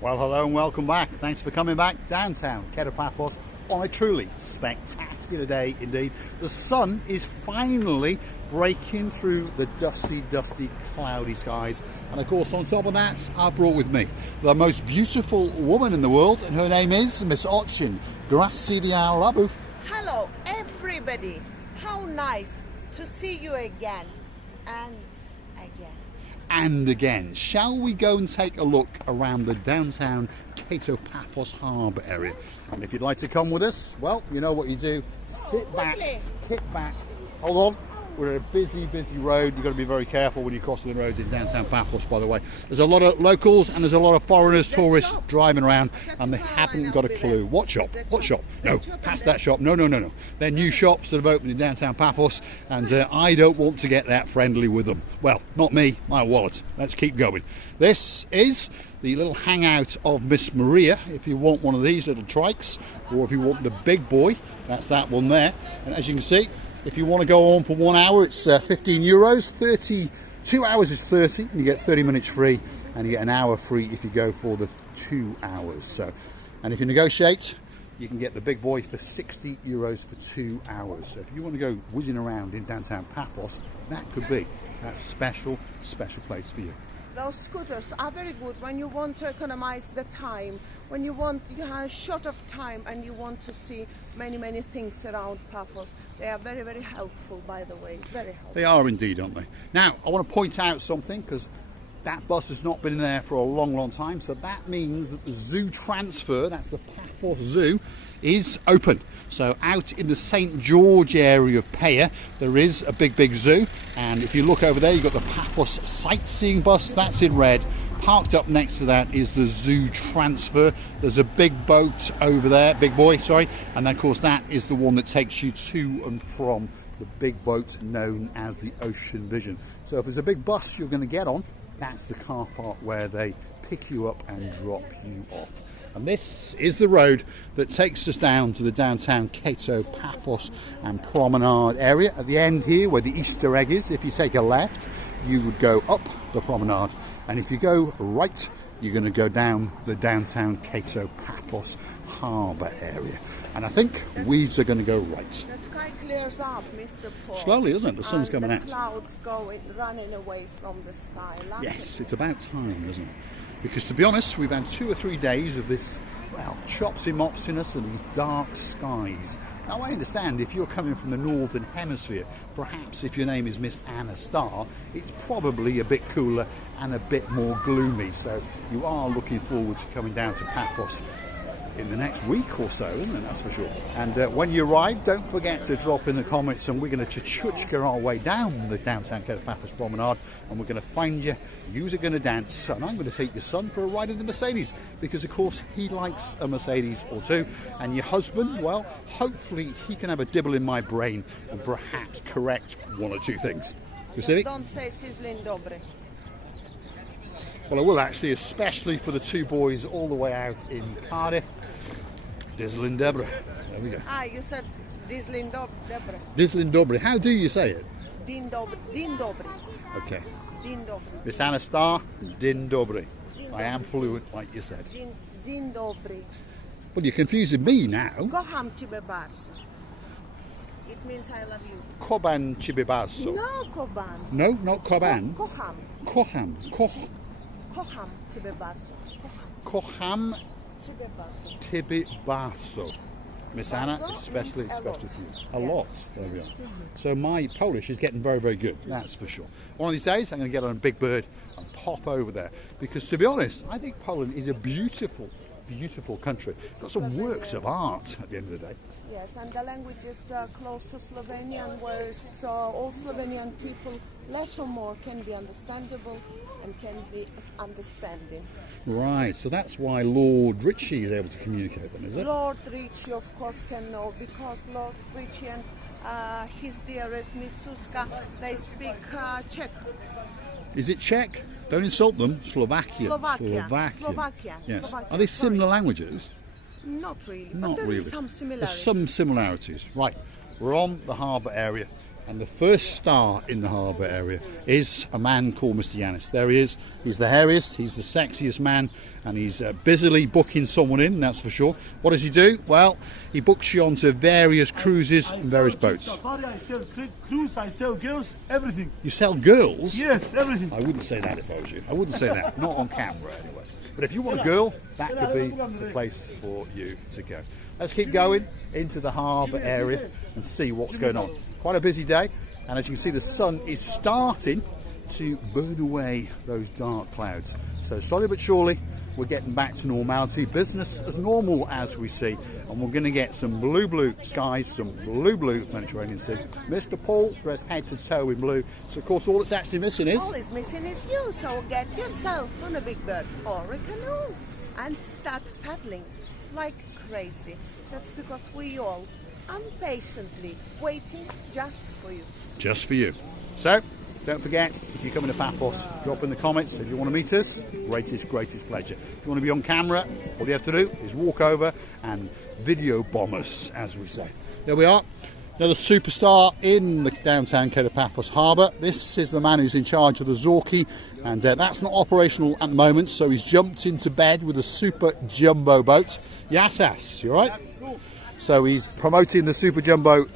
Well, hello and welcome back. Thanks for coming back downtown Paphos on a truly spectacular day indeed. The sun is finally breaking through the dusty, cloudy skies. And of course, on top of that, I've brought with me the most beautiful woman in the world, and her name is Miss Ochin. Gracidia Labu. Hello, everybody. How nice to see you again and again. And again, shall we go and take a look around the downtown Paphos Harbour area? And if you'd like to come with us, well, you know what you do. Sit back, kick back. Hold on. We're at a busy road. You've got to be very careful when you're crossing the roads in downtown Paphos, by the way. There's a lot of locals and there's a lot of foreigners, tourists driving around, and they haven't got a clue. What shop? What shop? No, past that shop. No. They're new shops that have opened in downtown Paphos, and I don't want to get that friendly with them. Well, not me, my wallet. Let's keep going. This is the little hangout of Miss Maria, if you want one of these little trikes, or if you want the big boy, that's that one there. And as you can see, if you want to go on for 1 hour, it's €15. 32 hours is 30, and you get 30 minutes free, and you get an hour free if you go for the 2 hours. So, and if you negotiate, you can get the big boy for €60 for 2 hours. So if you want to go whizzing around in downtown Paphos, that could be that special place for you. Those scooters are very good when you want to economize the time, when you have short of time and you want to see many things around Paphos. They are very helpful, by the way, very helpful. They are indeed, aren't they? Now, I want to point out something, because that bus has not been in there for a long time, so that means that the zoo transfer, that's the Paphos Zoo, is open. So out in the St George area of Paya, there is a big zoo, and if you look over there, you've got the Paphos sightseeing bus, that's in red. Parked up next to that is the zoo transfer. There's a big boat over there, big boy, sorry, and then of course that is the one that takes you to and from the big boat known as the Ocean Vision. So if there's a big bus you're going to get on, that's the car park where they pick you up and drop you off. And this is the road that takes us down to the downtown Paphos and promenade area. At the end here, where the Easter egg is, if you take a left, you would go up the promenade. And if you go right, you're going to go down the downtown Paphos Harbour area. And I think we are going to go right. The sky clears up, Mr. Paul. Slowly, isn't it? The sun's coming out. The clouds running away from the sky. Yes, it's about time, isn't it? Because to be honest, we've had 2 or 3 days of this, well, chopsy-mopsiness and these dark skies. Now, I understand if you're coming from the Northern Hemisphere, perhaps if your name is Miss Anna Starr, it's probably a bit cooler and a bit more gloomy. So you are looking forward to coming down to Paphos in the next week or so, isn't it? That's for sure. And when you arrive, don't forget to drop in the comments, and we're going to chuchka our way down the downtown Paphos promenade, and we're going to find you. You're going to dance, and I'm going to take your son for a ride in the Mercedes, because of course he likes a Mercedes or two. And your husband, well, hopefully he can have a dibble in my brain and perhaps correct 1 or 2 things. You see? Don't say sizzling dobre. Well, I will actually, especially for the 2 boys all the way out in Cardiff. Dizzlin Deborah. There we go. Ah, you said Dizzlin Deborah. Dizzlin Dobre. How do you say it? Din Dobre. Okay. Din Dobre. Miss Anna Starr, Din Dobre. I am fluent, like you said. Din Dobre. Well, you're confusing me now. Kocham ciebie bardzo. It means I love you. Koban ciebie bardzo. No, Koban. No, not Koban. Kocham. Kocham. Kocham ciebie bardzo. Kocham Ciebie bardzo. ciebie bardzo. Miss Anna, especially for you. A lot. There we are. So my Polish is getting very good, that's for sure. One of these days I'm going to get on a big bird and pop over there, because to be honest, I think Poland is a beautiful country. It's got some works of art at the end of the day. Yes, and the language is close to Slovenian, whereas all Slovenian people, less or more, can be understandable and can be understanding. Right, so that's why Lord Ritchie is able to communicate them, is it? Lord Ritchie, of course, can know, because Lord Ritchie and his dearest Miss Suska, they speak Czech. Is it Czech? Don't insult them. Slovakia. Yes. Slovakia. Are they similar languages? Not really. Not but there really. is some similarities. There's some similarities. Right. We're on the harbour area. And the first star in the harbour area is a man called Mr. Yanis. There he is. He's the hairiest, he's the sexiest man, and he's busily booking someone in, that's for sure. What does he do? Well, he books you onto various cruises and various boats. Safari, I sell cruise, I sell girls, everything. You sell girls? Yes, everything. I wouldn't say that if I was you. I wouldn't say that. Not on camera, anyway. But if you want a girl, that could be the place for you to go. Let's keep going into the harbour area and see what's going on. Quite a busy day, and as you can see, the sun is starting to burn away those dark clouds. So slowly but surely, we're getting back to normality, business as normal as we see, and we're going to get some blue skies, some blue Mediterranean Sea. Mr. Paul dressed head to toe in blue. So of course, all that's actually missing is... All is missing is you, so get yourself on a big bird or a canoe and start paddling like crazy. That's because we all impatiently waiting just for you. Just for you. So, don't forget, if you're coming to Paphos, drop in the comments if you want to meet us. Greatest pleasure. If you want to be on camera, all you have to do is walk over and video bomb us, as we say. There we are. Another superstar in the downtown Cape of Paphos Harbour. This is the man who's in charge of the Zorki, and that's not operational at the moment, so he's jumped into bed with a super jumbo boat. Yassas, you all right? So he's promoting the super jumbo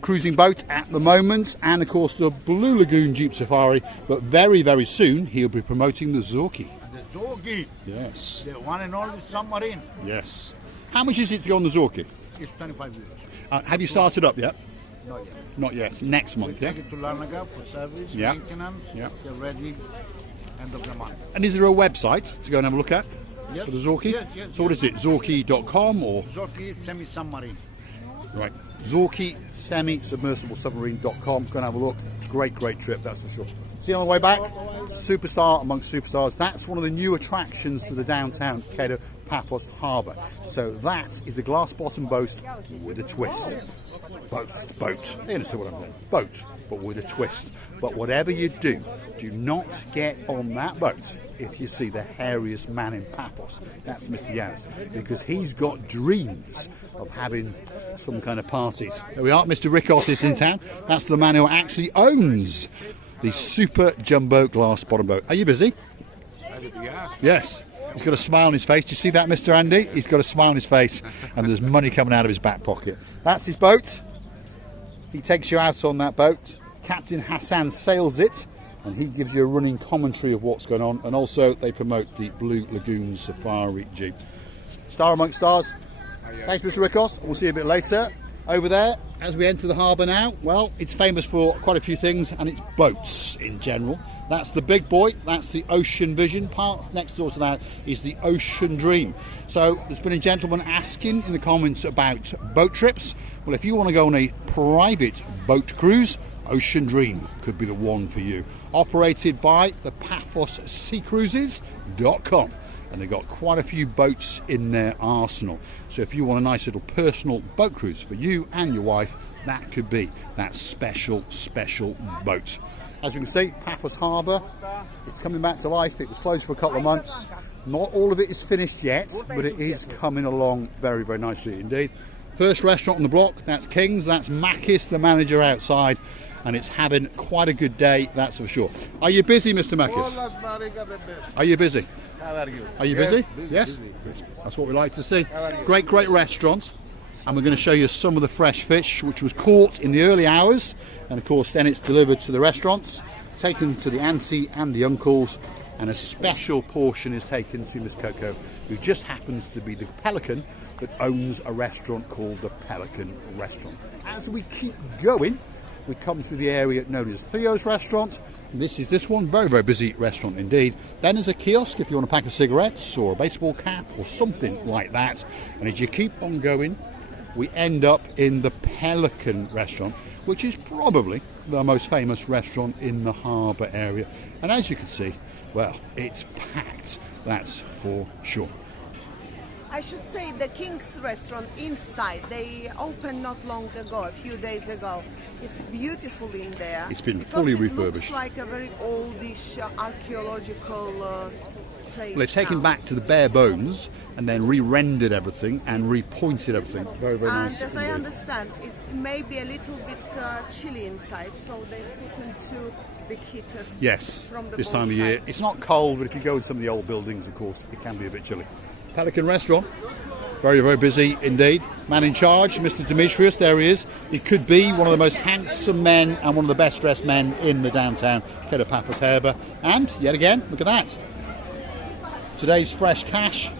cruising boat at the moment, and of course the Blue Lagoon Jeep Safari, but very soon he'll be promoting the Zorki. The Zorki. Yes. The one and only submarine. Yes. How much is it to go on the Zorki? It's 25 euros. Have you started up yet? Not yet. Not yet. Next month, yeah? Take it to Larnaca for service, Yeah. maintenance, Yeah. get ready, end of the month. And is there a website to go and have a look at Yes. for the Zorki? Yes. So what is it, Zorki.com or? Zorki semi-submarine. Right. Zorki semi-submersible submarine.com. Go and have a look. Great trip, that's for sure. See you on the way back. Superstar amongst superstars. That's one of the new attractions to the downtown Cape of Paphos Harbour. So that is a glass bottom boat with a twist. Boat. You understand what I'm saying? Boat, but with a twist. But whatever you do not get on that boat if you see the hairiest man in Paphos. That's Mr. Yanis, because he's got dreams of having some kind of parties. There we are, Mr. Rikos is in town. That's the man who actually owns the super jumbo glass bottom boat. Are you busy? Yes. He's got a smile on his face. Do you see that, Mr. Andy? He's got a smile on his face, and there's money coming out of his back pocket. That's his boat. He takes you out on that boat. Captain Hassan sails it, and he gives you a running commentary of what's going on, and also they promote the Blue Lagoon Safari Jeep. Star amongst stars. Thanks, Mr. Rikos. We'll see you a bit later. Over there, as we enter the harbour now, well, it's famous for quite a few things, and it's boats in general. That's the big boy, that's the Ocean Vision. Part next door to that is the Ocean Dream. So there's been a gentleman asking in the comments about boat trips. Well, if you want to go on a private boat cruise, Ocean Dream could be the one for you. Operated by the Paphos Seacruises.com. And they've got quite a few boats in their arsenal. So if you want a nice little personal boat cruise for you and your wife, that could be that special boat. As you can see, Paphos Harbour, it's coming back to life. It was closed for a couple of months. Not all of it is finished yet, but it is coming along very nicely indeed. First restaurant on the block, that's King's. That's Makis, the manager outside, and it's having quite a good day, that's for sure. Are you busy, Mr. Makis? Are you busy? How are you? Are you busy? Yes? Busy. That's what we like to see. Great restaurant. And we're going to show you some of the fresh fish which was caught in the early hours. And of course then it's delivered to the restaurants, taken to the auntie and the uncles, and a special portion is taken to Miss Coco, who just happens to be the pelican that owns a restaurant called the Pelican Restaurant. As we keep going, we come through the area known as Theo's Restaurant. This is this one, very busy restaurant indeed. Then there's a kiosk if you want a pack of cigarettes or a baseball cap or something like that. And as you keep on going, we end up in the Pelican Restaurant, which is probably the most famous restaurant in the harbour area. And as you can see, well, it's packed, that's for sure. I should say the King's restaurant inside, they opened not long ago, a few days ago. It's beautiful in there. It's been because fully it refurbished. Looks like a very oldish archaeological place. Well, they've taken now. back to the bare bones and then re-rendered everything and repointed everything. Very, very And nice. as I indeed. understand, it's maybe a little bit chilly inside, so they put in two big heaters. Yes, from the this both time of year. sides. It's not cold, but if you go in some of the old buildings, of course, it can be a bit chilly. Pelican Restaurant, very, very busy indeed. Man in charge, Mr. Demetrius, there he is. He could be one of the most handsome men and one of the best dressed men in the downtown Paphos Harbour. And, yet again, look at that. Today's fresh cash,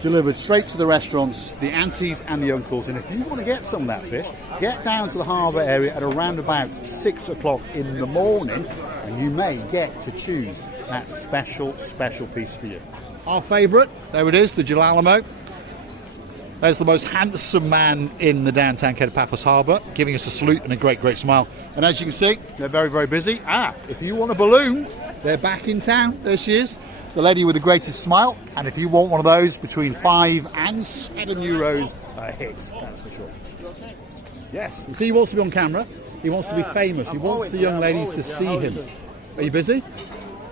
delivered straight to the restaurants, the aunties and the uncles. And if you want to get some of that fish, get down to the harbour area at around about 6 o'clock in the morning, and you may get to choose that special piece for you. Our favourite, there it is, the Gilalamo. There's the most handsome man in the downtown Paphos Harbour, giving us a salute and a great, great smile. And as you can see, they're very, very busy. If you want a balloon, they're back in town. There she is, the lady with the greatest smile. And if you want one of those, between €5 and €7 a hit, that's for sure. Yes, you see, he wants to be on camera. He wants to be famous. He wants the young ladies to see him. Are you busy?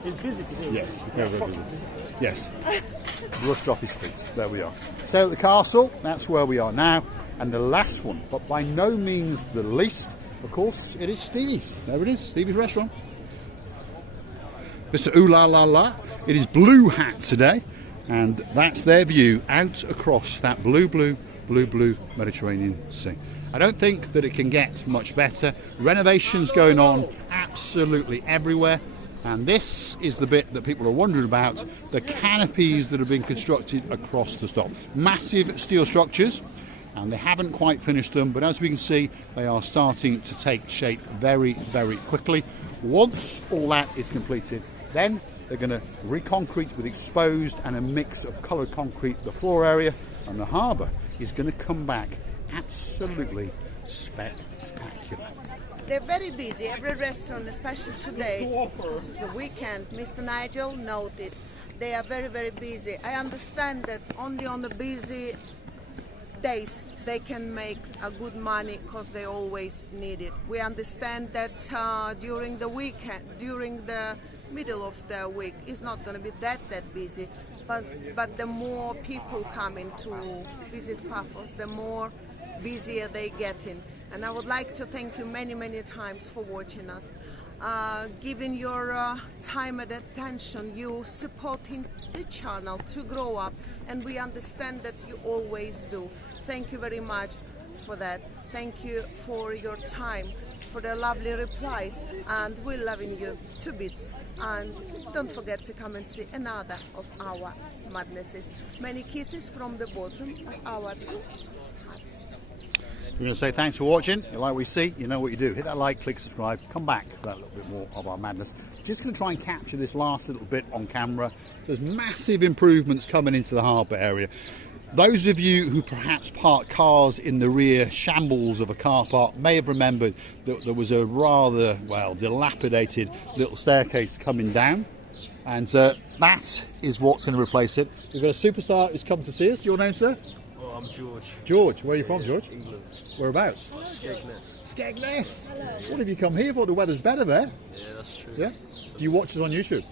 He's busy today. Yes, very, very busy. Yes, rushed off his feet. There we are. So the castle, that's where we are now. And the last one, but by no means the least, of course, it is Stevie's. There it is, Stevie's restaurant. Mr. Ooh La La La. It is Blue Hat today, and that's their view out across that blue Mediterranean Sea. I don't think that it can get much better. Renovations going on absolutely everywhere. And this is the bit that people are wondering about, the canopies that have been constructed across the stop. Massive steel structures, and they haven't quite finished them, but as we can see, they are starting to take shape very, very quickly. Once all that is completed, then they're going to reconcrete with exposed and a mix of coloured concrete the floor area, and the harbour is going to come back absolutely spectacular. They're very busy, every restaurant, especially today. This is a weekend. Mr. Nigel noted. They are very, very busy. I understand that only on the busy days they can make a good money because they always need it. We understand that during the weekend, during the middle of the week, it's not going to be that busy. But the more people coming to visit Paphos, the more busier they get in. And I would like to thank you many, many times for watching us, giving your time and attention, you supporting the channel to grow up, and we understand that you always do. Thank you very much for that. Thank you for your time, for the lovely replies, and we're loving you to bits. And don't forget to come and see another of our madnesses. Many kisses from the bottom of our two hearts. We're going to say thanks for watching. You like what you see, you know what you do. Hit that like, click subscribe, come back for that little bit more of our madness. Just going to try and capture this last little bit on camera. There's massive improvements coming into the harbour area. Those of you who perhaps park cars in the rear shambles of a car park may have remembered that there was a rather, well, dilapidated little staircase coming down. And that is what's going to replace it. We've got a superstar who's come to see us. Your name, sir? Oh, I'm George. George, where are you from, George? England. Whereabouts? Skegness. Skegness. What have you come here for? The weather's better there. Yeah, that's true. Yeah? Do you watch us on YouTube?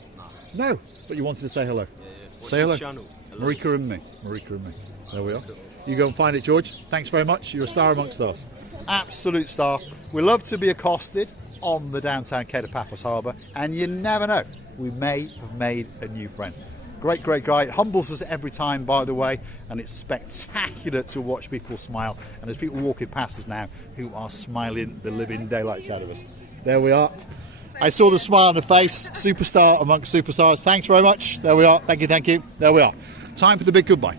No. But you wanted to say hello. Yeah. Say hello. Channel? Hello. Marika and me. Marika and me. There we are. You go and find it, George. Thanks very much. You're a star amongst us. Absolute star. We love to be accosted on the downtown Paphos Harbour, and you never know, we may have made a new friend. Great, great guy. It humbles us every time, by the way, and it's spectacular to watch people smile. And there's people walking past us now who are smiling the living daylights out of us. There we are. I saw the smile on the face. Superstar amongst superstars. Thanks very much. There we are. Thank you, thank you. There we are. Time for the big goodbye.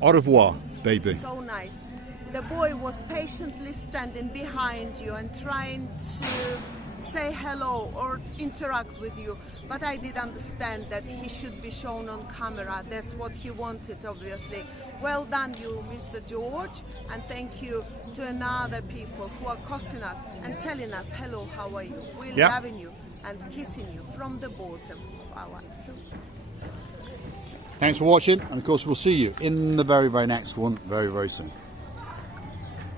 Au revoir, baby. So nice. The boy was patiently standing behind you and trying to say hello or interact with you, but I did understand that he should be shown on camera. That's what he wanted, obviously. Well done you, Mr. George, and thank you to another people who are accosting us and telling us, hello, how are you? We're loving you and kissing you from the bottom of our two. Thanks for watching, and of course we'll see you in the very, very next one very, very soon.